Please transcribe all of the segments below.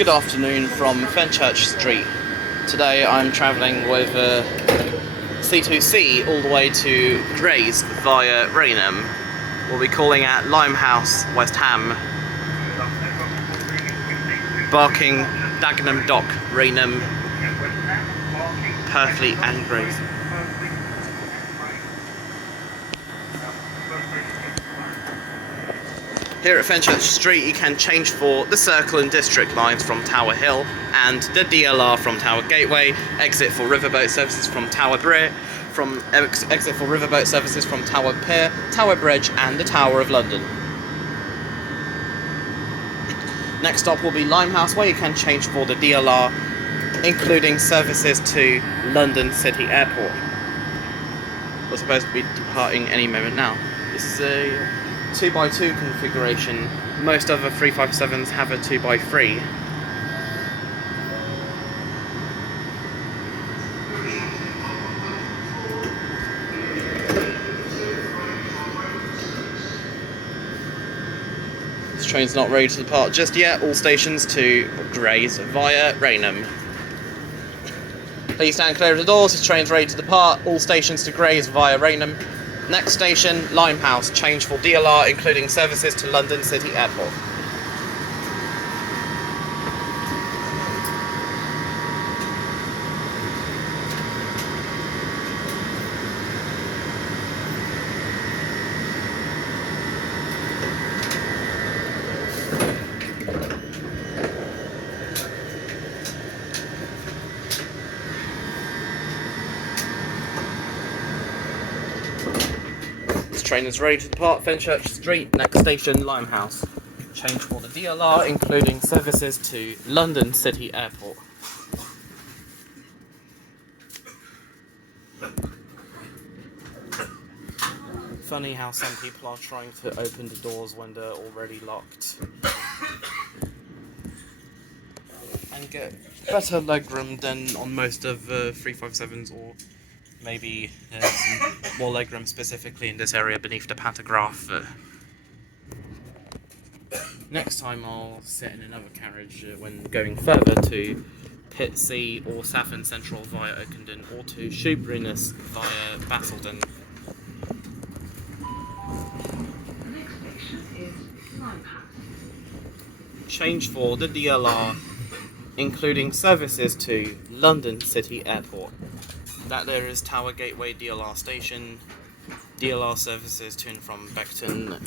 Good afternoon from Fenchurch Street. Today I'm travelling with C2C all the way to Grays via Rainham. We'll be calling at Limehouse, West Ham, Barking, Dagenham Dock, Rainham, Purfleet and Grays. Here at Fenchurch Street you can change for the Circle and District lines from Tower Hill and the DLR from Tower Gateway, exit for Riverboat services from Tower Pier, exit for Riverboat services from Tower Pier, Tower Bridge and the Tower of London. Next stop will be Limehouse, where you can change for the DLR, including services to London City Airport. We're supposed to be departing any moment now. This is a 2x2 configuration. Most other 357s have a 2x3. This train's not ready to depart just yet. All stations to Grays via Rainham. Please stand clear of the doors. This train's ready to depart. All stations to Grays via Rainham. Next station, Limehouse, change for DLR, including services to London City Airport. Train is ready to depart Fenchurch Street, next station Limehouse. Change for the DLR, including services to London City Airport. Funny how some people are trying to open the doors when they're already locked. And get better legroom than on most of 357s, or maybe some more legroom specifically in this area beneath the pantograph. Next time I'll sit in another carriage when going further to Pitsea or Southend Central via Ockendon, or to Shoeburyness via Basildon. Change for the DLR, including services to London City Airport. That there is Tower Gateway DLR station, DLR services to and from Beckton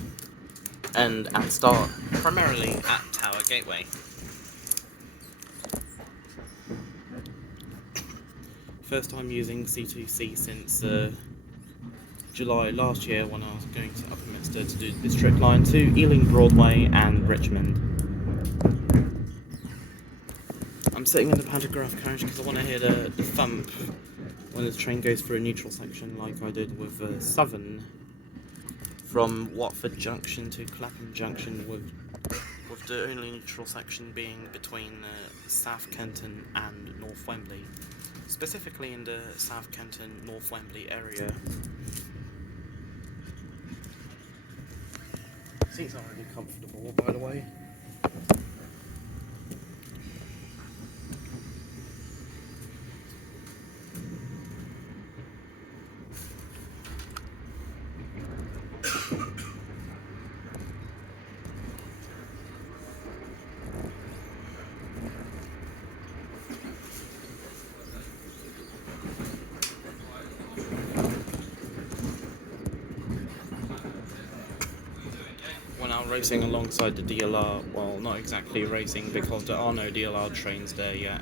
and start primarily at Tower Gateway. First time using C2C since July last year, when I was going to Upminster to do the District line to Ealing Broadway and Richmond. I'm sitting in the pantograph carriage because I want to hear the thump when the train goes through a neutral section, like I did with Southend, from Watford Junction to Clapham Junction, with the only neutral section being between South Kenton and North Wembley, specifically in the South Kenton North Wembley area. Seats are really comfortable, by the way. We're now racing alongside the DLR, well, not exactly racing because there are no DLR trains there yet.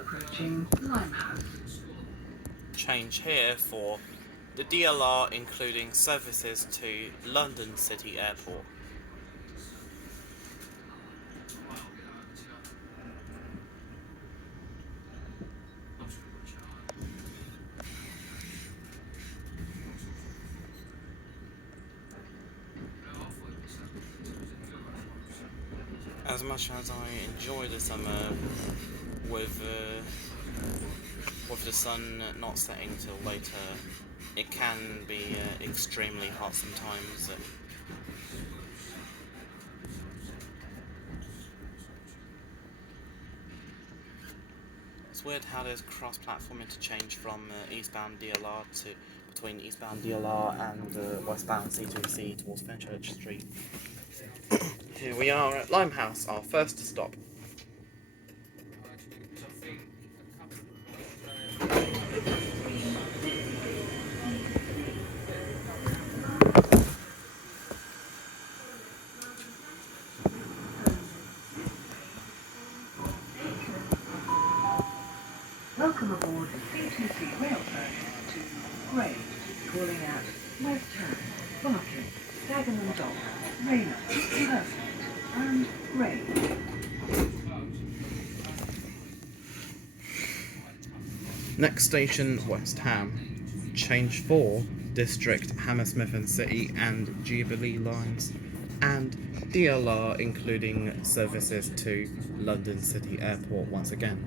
approaching Limehouse. Change here for the DLR including services to London City Airport. As much as I enjoy the summer with the sun not setting till later, it can be extremely hot sometimes. It's weird how there's cross-platform interchange from between eastbound DLR and westbound C2C towards Fenchurch Street. Here we are at Limehouse, our first stop. Welcome aboard C2C rail service to Grays, calling at West Ham, Barking, Dagenham Dock, Rainham, Purfleet and Grays. Next station, West Ham. Change for District, Hammersmith and City and Jubilee lines, and DLR including services to London City Airport once again.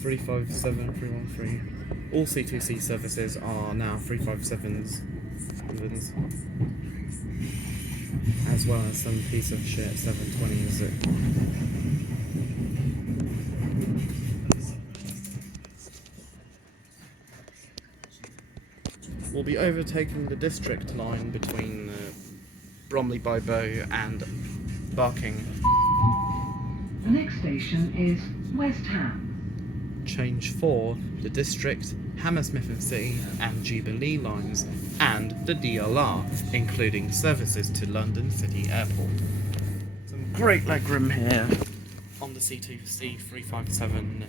357, 313. All C2C services are now 357s, as well as some piece of shit 720s. We'll be overtaking the district line between Bromley-by-Bow and Barking. The next station is West Ham. Change for the district, Hammersmith and City and Jubilee lines, and the DLR, including services to London City Airport. Some great legroom here on the C2C 357,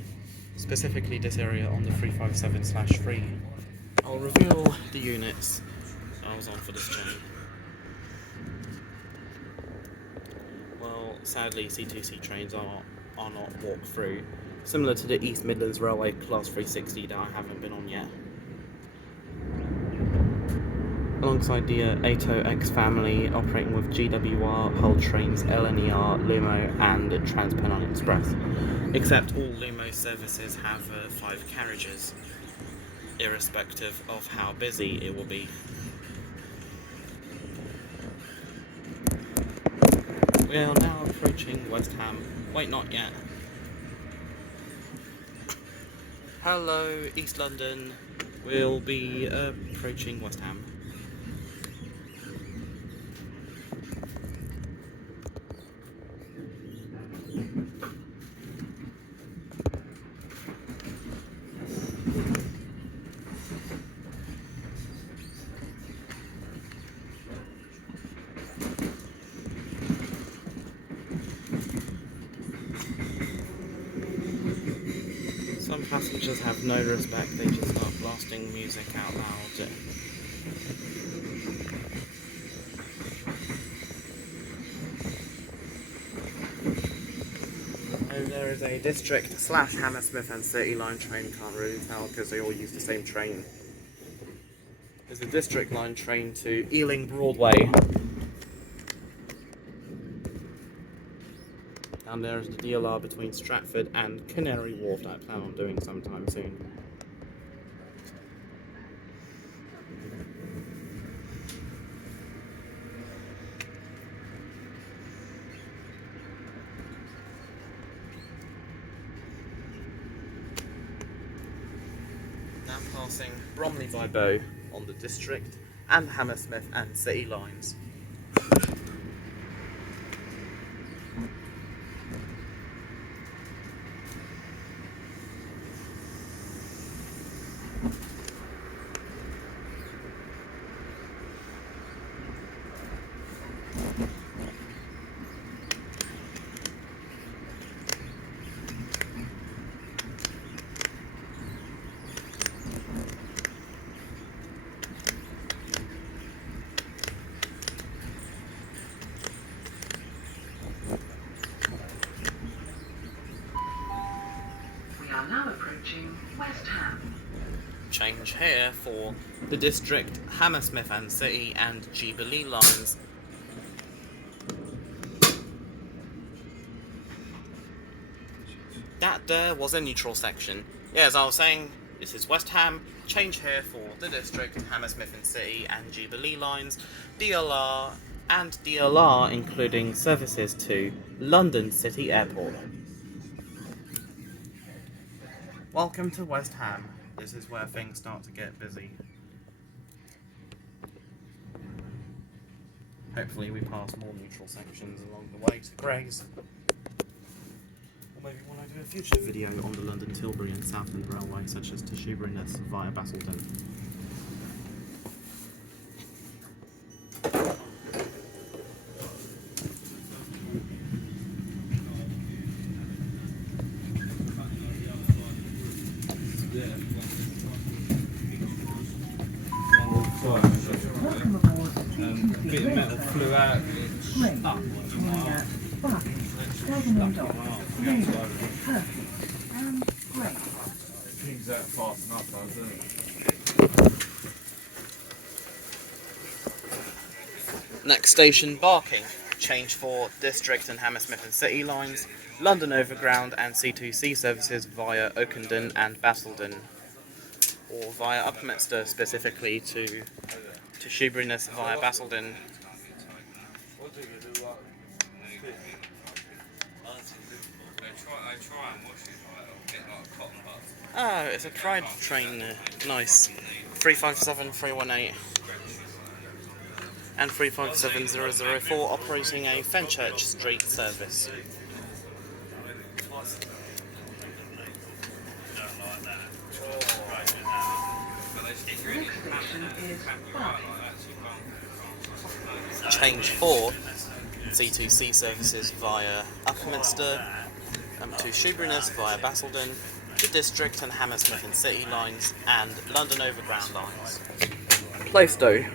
specifically this area on the 357/3. I'll reveal the units I was on for this journey. Well, sadly C2C trains are not walk-through, similar to the East Midlands Railway Class 360 that I haven't been on yet. Alongside the ATO-X family, operating with GWR, Hull Trains, LNER, Lumo and Transpennine Express. Except all Lumo services have 5 carriages, irrespective of how busy it will be. We are now approaching West Ham. Wait, not yet. Hello, East London. We'll be approaching West Ham. Some passengers have no respect, they just start blasting music out loud. And there is a district / Hammersmith and City line train, can't really tell because they all use the same train. There's a district line train to Ealing Broadway. And there is the DLR between Stratford and Canary Wharf that I plan on doing sometime soon. Now passing Bromley-by-Bow on the District and Hammersmith and City lines. change here for the district, Hammersmith and City and Jubilee lines. That there was a neutral section. Yeah, as I was saying, this is West Ham, change here for the district, Hammersmith and City and Jubilee lines, DLR and DLR including services to London City Airport. Welcome to West Ham. This is where things start to get busy. Hopefully we pass more neutral sections along the way to Grays. Or maybe when I do a future video on the London, Tilbury and Southend Railway, such as to Shoeburyness via Basildon. Welcome aboard C2C Bit of metal flew out. Grays, calling at Barking, Dagenham Dock, Laindon, Purfleet and Grays. Things out fast enough, though, doesn't it? Next station, Barking. Change for District and Hammersmith and City lines, London Overground and C2C services via Ockendon and Basildon, or via Upminster specifically to Shoeburyness via Basildon. Oh, it's a Pride train, nice. 357 318 and 357004 operating a Fenchurch Street service. The next station is Barking. Change for C2C services via Upminster to Shoeburyness via Basildon, the District and Hammersmith and City lines, and London Overground lines. Plaistow.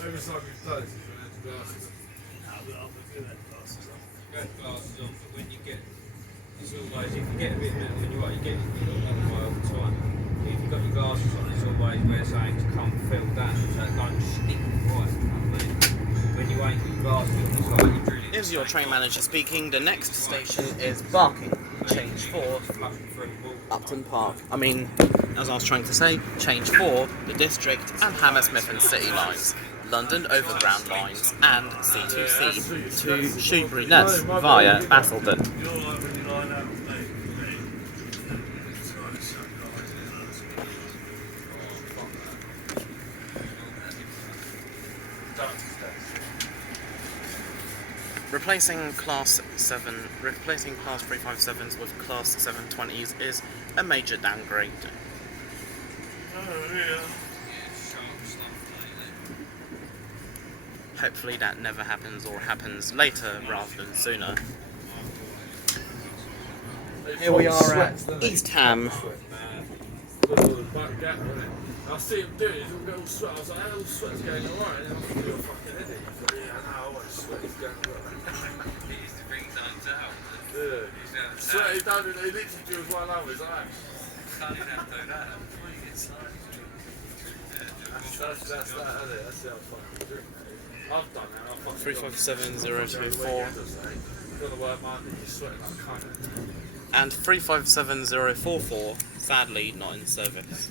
Every time we've done it, glasses. Glasses on, but when you get, it's always, if you get a bit metal when you get another way all the time. If you've got your glasses on, it's always where something's come fell down, so it don't stick right. You know what I mean? When you ain't got your glasses on, it's like you're drilling. This is your train manager speaking. The next station is Barking. Change for Upton Park. As I was trying to say, change for the District and Hammersmith and City lines, London Overground lines, and C2C to Shoeburyness via Basildon. Replacing Class 357s with Class 720s is a major downgrade. Hopefully that never happens or happens later rather than sooner. Here we are at East Ham. I see him doing it, he's all got all sweat. I was like, how all sweat's going alright? And then I thought, you're a fucking headache. He's like, yeah, I know, I always sweat, he's going alright. He used to bring times out. Yeah. Sweat, he done it, he literally drew his one over his eyes. Can't even have to do that. Before you get started. That's that, isn't it? That's how I fucking drink that. I've done that, I've fucking 357024 got the word man, you're sweating like a cunt. and 357044, sadly not in service,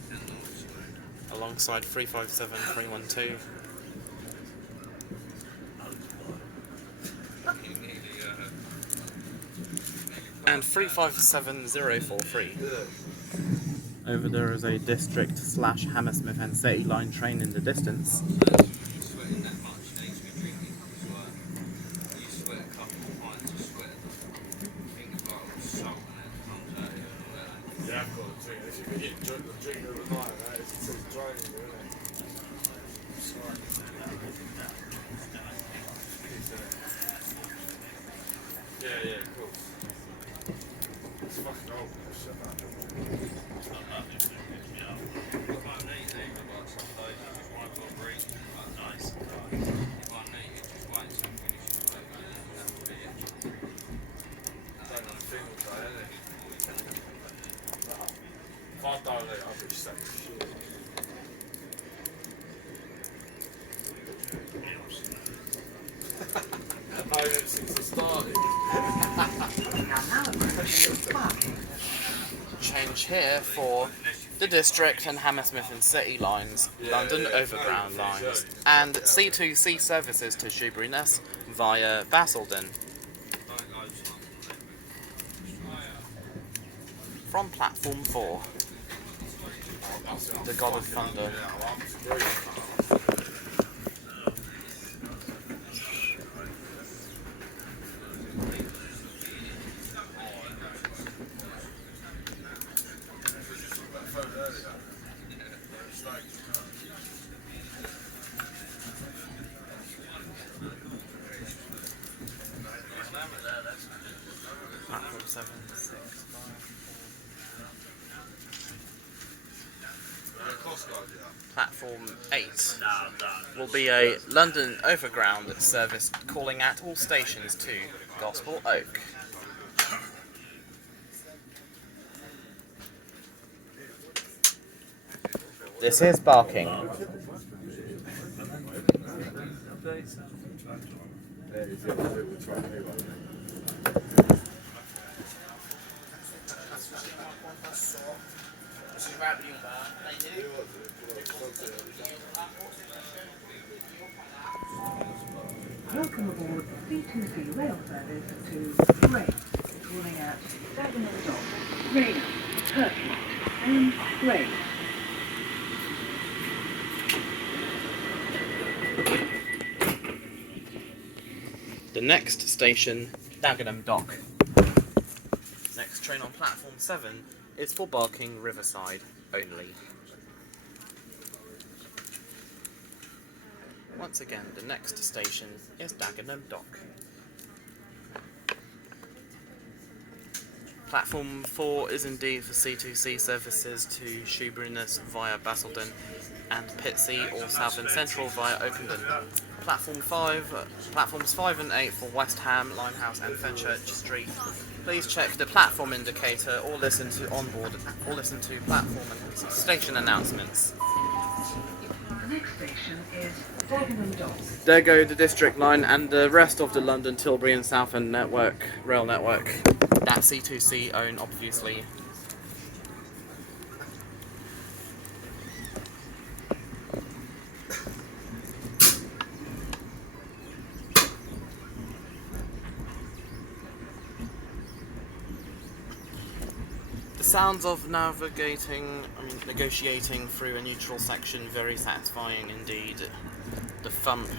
alongside 357312 and 357043. Over there is a District / Hammersmith and City line train in the distance. Sweating that much, you need to be drinking. You sweat a couple of pints of sweat. Things like all the salt and that comes out of you and all that. Yeah, I've got to drink this. If you get drunk, the drink of the night, right? It's draining, isn't it? Yeah, of course. since I started. Now approaching Barking. Change here for the District and Hammersmith and City lines, London Overground lines, and C2C services to Shoeburyness via Basildon. From platform 4, the God of Thunder. Platform 7, 6, 5, Platform 8 will be a London Overground service calling at all stations to Gospel Oak. This is Barking. Welcome aboard C2C rail service to Grays, calling at Dagenham Dock, Rainham, Purfleet and Grays. The next station, Dagenham Dock. Next train on platform 7 is for Barking Riverside only. Once again, the next station is Dagenham Dock. Platform 4 is indeed for C2C services to Shoeburyness via Basildon and Pitsea or Southend Central via Ockendon. Platforms 5 and 8 for West Ham, Limehouse and Fenchurch Street. Please check the platform indicator or listen to onboard or listen to platform and station announcements. The next station is Dagenham Dock. There go the District line and the rest of the London, Tilbury and Southend rail network. That C2C own, obviously. The sounds of negotiating through a neutral section, very satisfying indeed. The thump.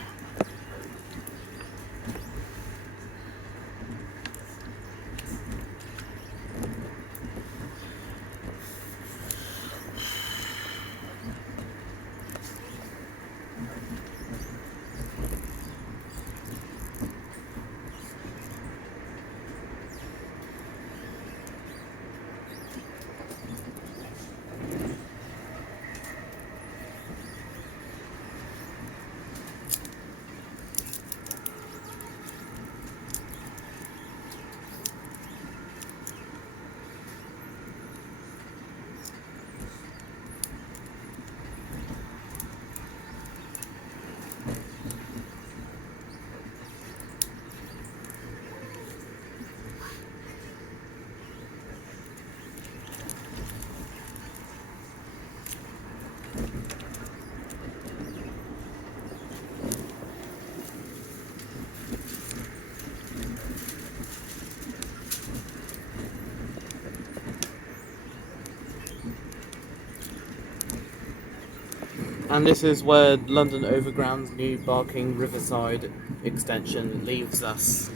And this is where London Overground's new Barking Riverside extension leaves us.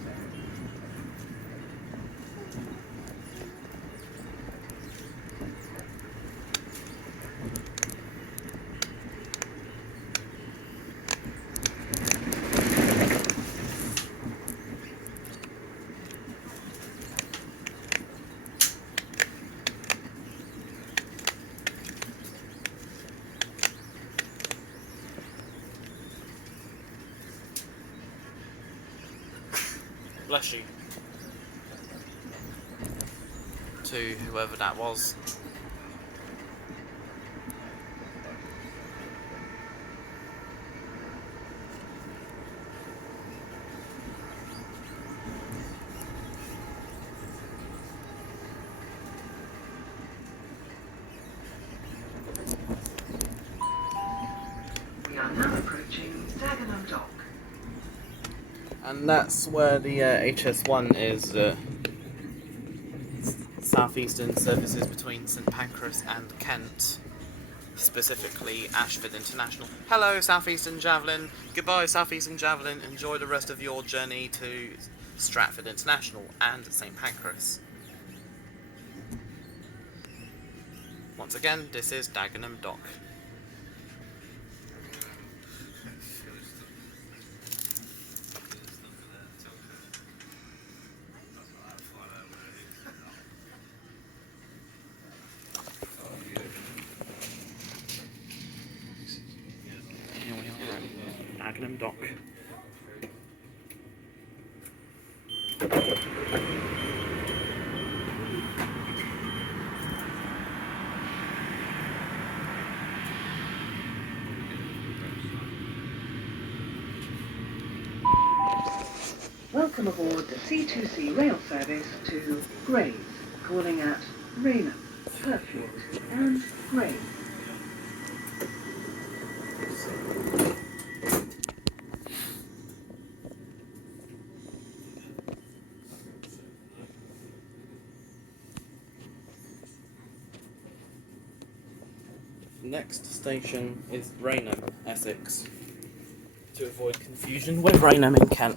Bless you. To whoever that was. And that's where the HS1 is. Southeastern services between St Pancras and Kent, specifically Ashford International. Hello, Southeastern Javelin. Goodbye, Southeastern Javelin. Enjoy the rest of your journey to Stratford International and St Pancras. Once again, this is Dagenham Dock. Here we are at Dagenham Dock. Welcome aboard the C2C rail service to Grays, calling at Rainham, Purfleet and Grays. Next station is Rainham, Essex, to avoid confusion with Rainham in Kent.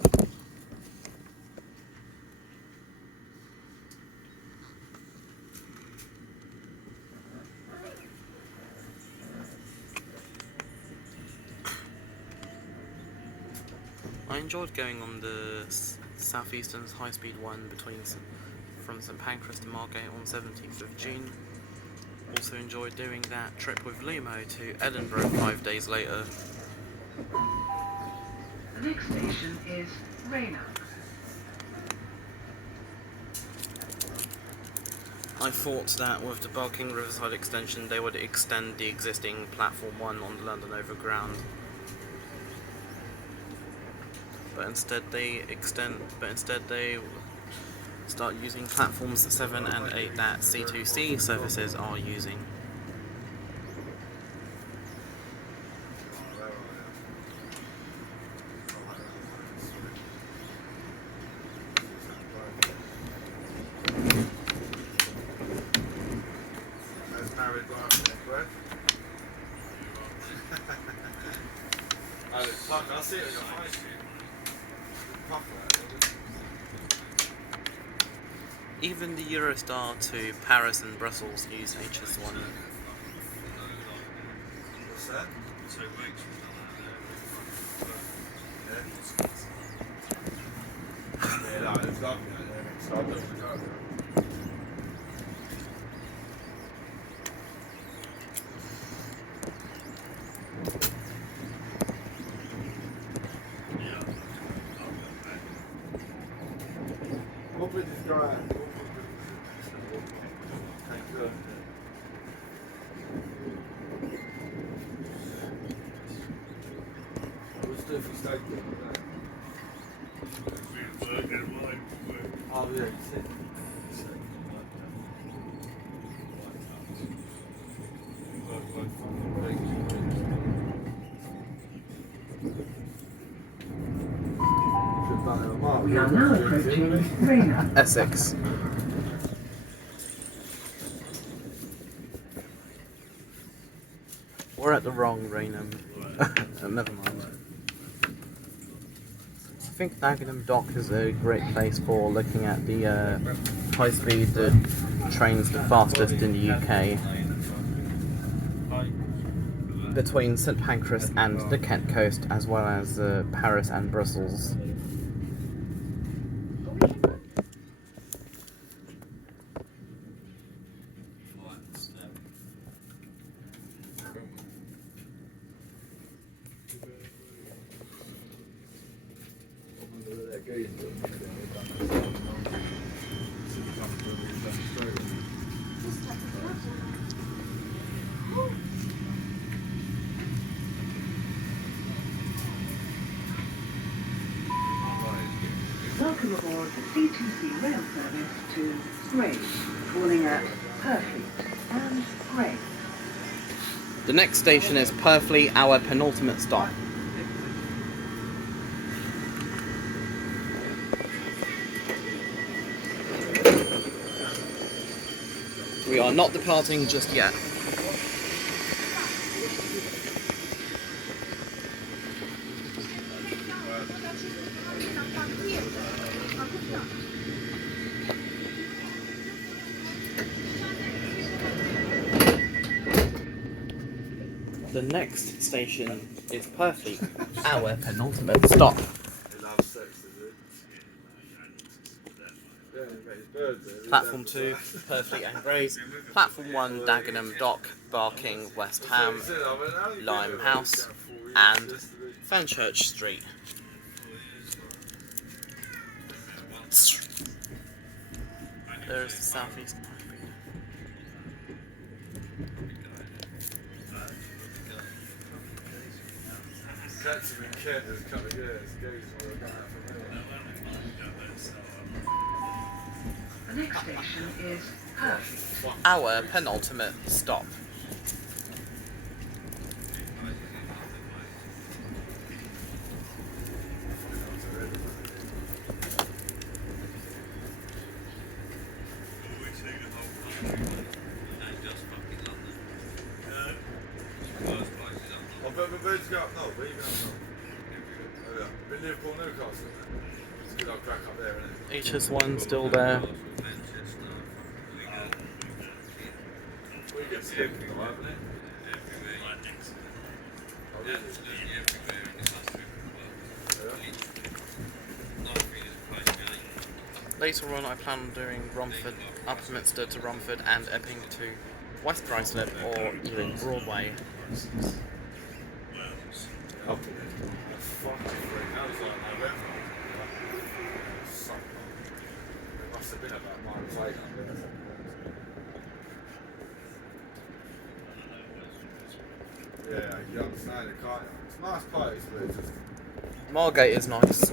I enjoyed going on the Southeastern's high-speed one from St Pancras to Margate on 17th of June. Also enjoyed doing that trip with Limehouse to Edinburgh 5 days later. The next station is Rainham. I thought that with the Barking Riverside extension they would extend the existing Platform 1 on the London Overground. But instead they start using platforms 7 and 8 that C2C services are using. I see it on your high street. Even the Eurostar to Paris and Brussels use HS1. What's that? 2 weeks. Yeah, no, it's lovely out there. It's lovely to go. What bridge is dry? Oh yeah, We are now approaching Rainham. Essex. We're at the wrong Rainham. Never mind. I think Dagenham Dock is a great place for looking at the high-speed trains, the fastest in the UK, between St Pancras and the Kent coast, as well as Paris and Brussels. Welcome aboard the C2C rail service to Grays, calling at Purfleet and Grays. The next station is Purfleet, our penultimate stop. are not departing just yet. The next station is Purfleet, our penultimate stop. Platform 2, Purfleet and Grays. Platform 1, Dagenham Dock, Barking, West Ham, Limehouse, and Fenchurch Street. There's the southeast. The next station is Purfleet. Our penultimate stop. HS1 still there. Later on I plan on doing Romford, Upminster to Romford and Epping to West Ruislip or even Broadway. Yeah, you understand it, can't you? It's a nice place, but it's just... Margate is nice.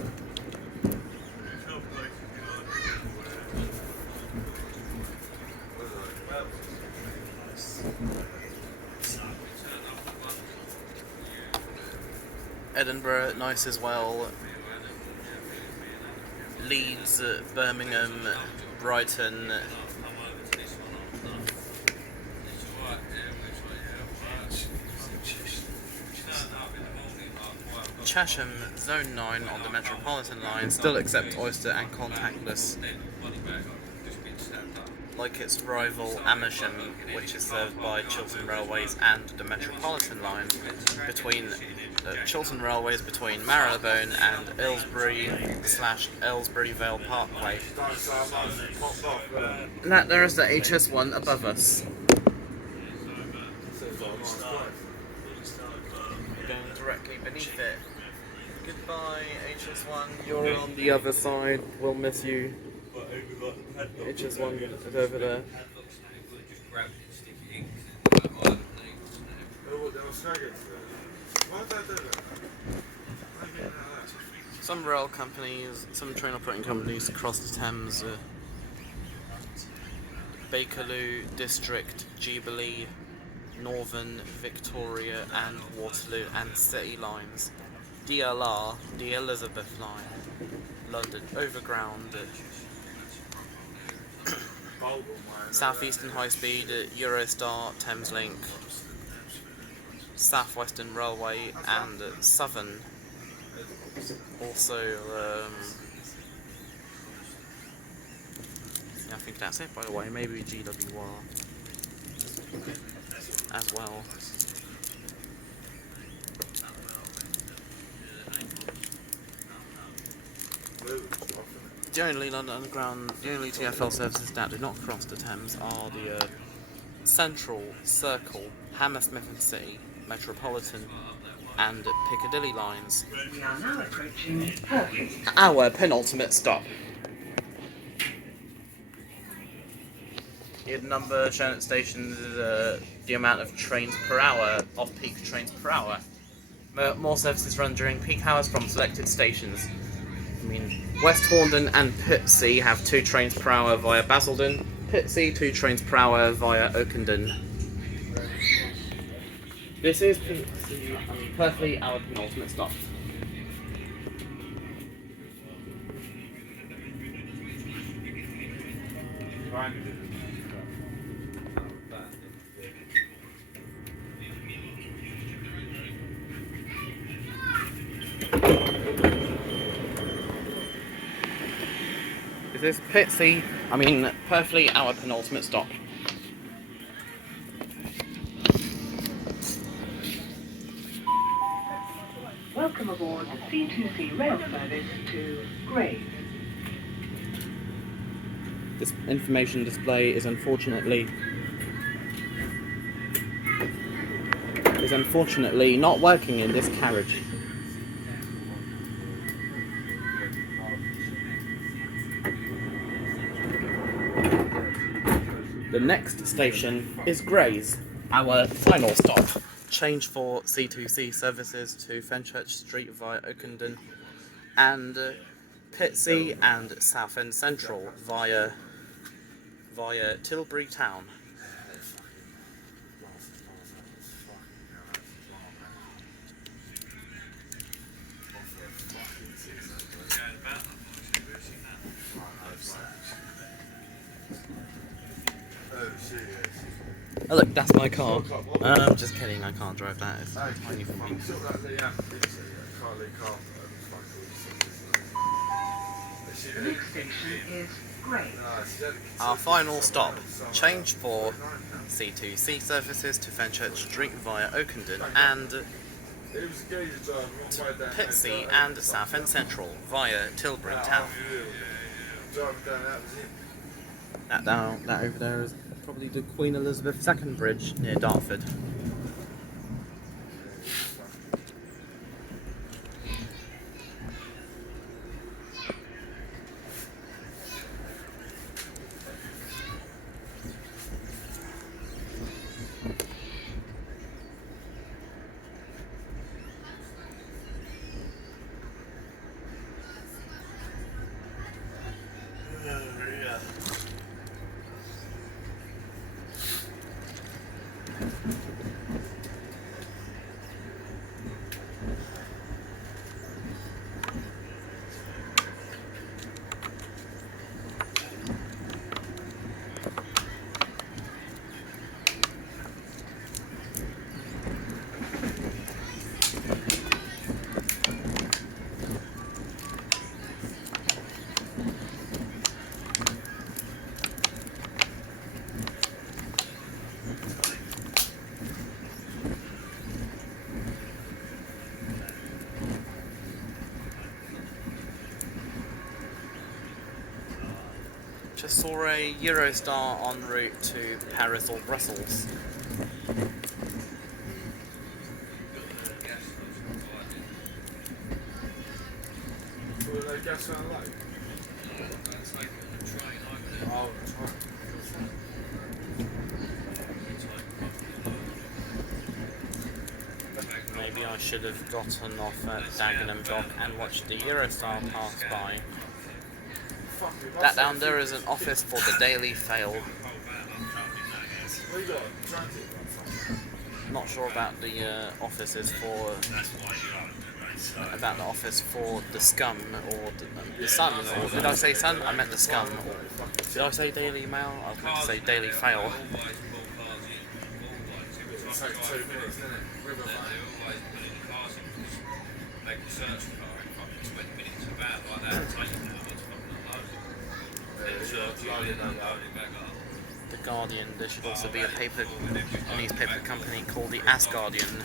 Edinburgh, nice as well. Leeds, Birmingham, Brighton. Chesham, Zone 9 on the Metropolitan line, still accept oyster and contactless, like its rival Amersham, which is served by Chiltern Railways and the Metropolitan line between Chiltern Railways between Marylebone and Aylesbury/Aylesbury Vale Parkway. And that there is the HS1 above us. Going directly beneath it. Goodbye, HS1. You're on the other side. We'll miss you. HS1 is over there. Some rail companies, some train operating companies across the Thames, Bakerloo, District, Jubilee, Northern, Victoria and Waterloo and City lines. DLR, the Elizabeth line, London Overground, Southeastern High Speed, Eurostar, Thameslink, South Western Railway and Southend. Also, yeah, I think that's it by the way, maybe GWR as well. The only London Underground, the only TfL services that do not cross the Thames are the Central, Circle, Hammersmith City, Metropolitan and Piccadilly lines. We are now approaching Purfleet. Our penultimate stop. Here the number shown at stations is the amount of trains per hour, off-peak trains per hour. More services run during peak hours from selected stations. I mean, West Horndon and Pitsea have 2 trains per hour via Basildon, Pitsea 2 trains per hour via Ockendon. This is Purfleet, our penultimate stop. Is this Pitsea? I mean, Purfleet, our penultimate stop. Welcome aboard the C2C rail service to Grays. This information display is unfortunately not working in this carriage. The next station is Grays, our final stop. Change for C2C services to Fenchurch Street via Ockendon and Pitsea and Southend Central via Tilbury town. Oh look, that's my car. I'm just kidding, I can't drive that, it's tiny for me. The next station is Grays. Our final stop, change for C2C services to Fenchurch Street via Ockendon and Pitsea and Southend Central via Tilbury town. That over there is probably the Queen Elizabeth II Bridge near Dartford. Just saw a Eurostar en route to Paris or Brussels. Maybe I should have gotten off at Dagenham Dock and watched the Eurostar pass by. That down there is an office for the Daily Fail. Not sure about the offices for the Scum or the Sun, or did I say Sun? I meant the Scum. Or did I say Daily Mail? I was meant to say Daily Fail. It's like 2 minutes, isn't it? Riverboat. The Guardian. There should also be a newspaper company called the As Guardian.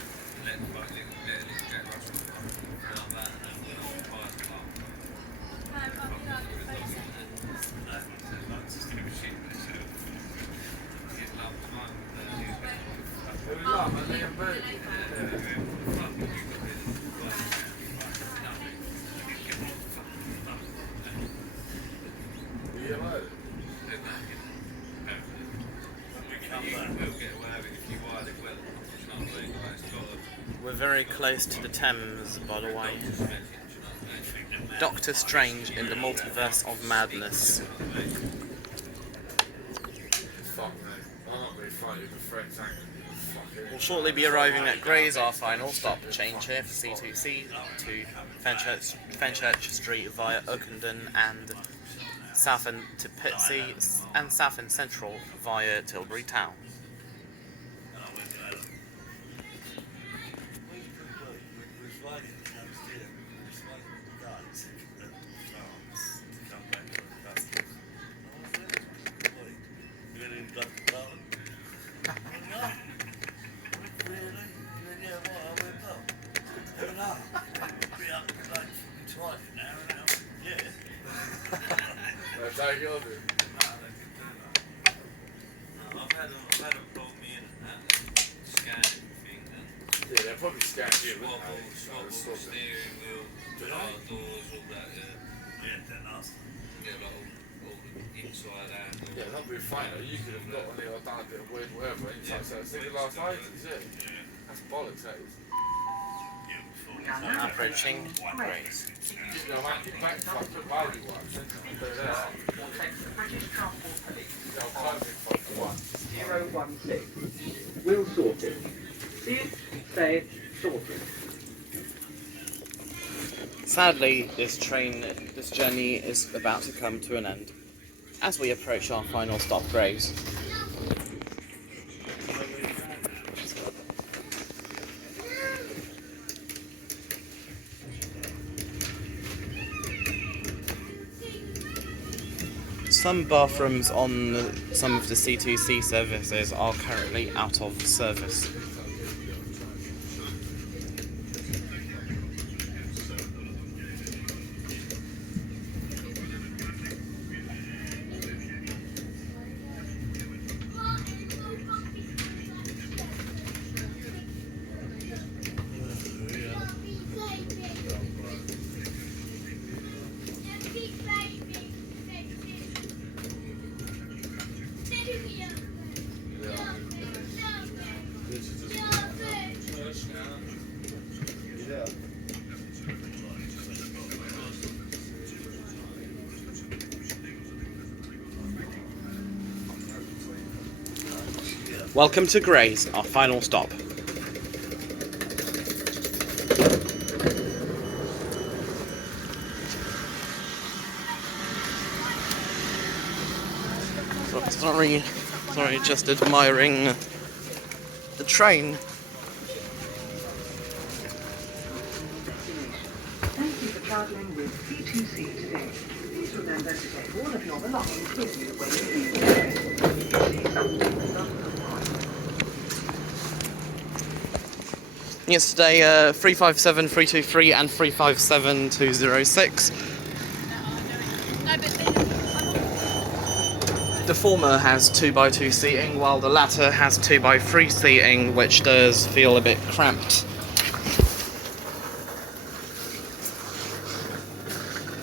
We're very close to the Thames, by the way. Doctor Strange in the Multiverse of Madness. We'll shortly be arriving at Grays, our final stop. Change here for C2C to Fenchurch Street via Ockendon and Southend to Pitsea and Southend Central via Tilbury town. Like you're doing. I've had them pull me in and that, scan everything, and Yeah, they'll probably scan you, wouldn't swivel, they? steering wheel, car doors, all that, Yeah, they're nice. yeah, like all the inside and all Yeah, that'd be fine. You could have got on there or done a bit of weird whatever. Inside, so it's the last night, is it? That's bollocks, that is. We are now Approaching Grays. You know, man, you back fucking value ones, isn't it? Do that. British Transport Police. They'll come in for one. 016. Will sort it. See it, say it, sort it. Sadly, this journey is about to come to an end as we approach our final stop, Grays. Some bathrooms on some of the C2C services are currently out of service. Welcome to Grays, our final stop. Sorry, just admiring the train. Thank you for travelling with C2C today. Please remember to take all of your belongings with you when you leave the train. See something Yesterday, 357 323 and 357 206. The former has 2x2 seating, while the latter has 2x3 seating, which does feel a bit cramped.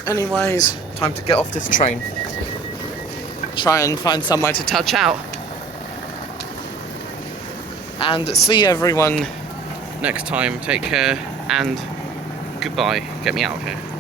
Anyways, time to get off this train. Try and find somewhere to touch out. And see everyone next time. Take care and goodbye. Get me out of here.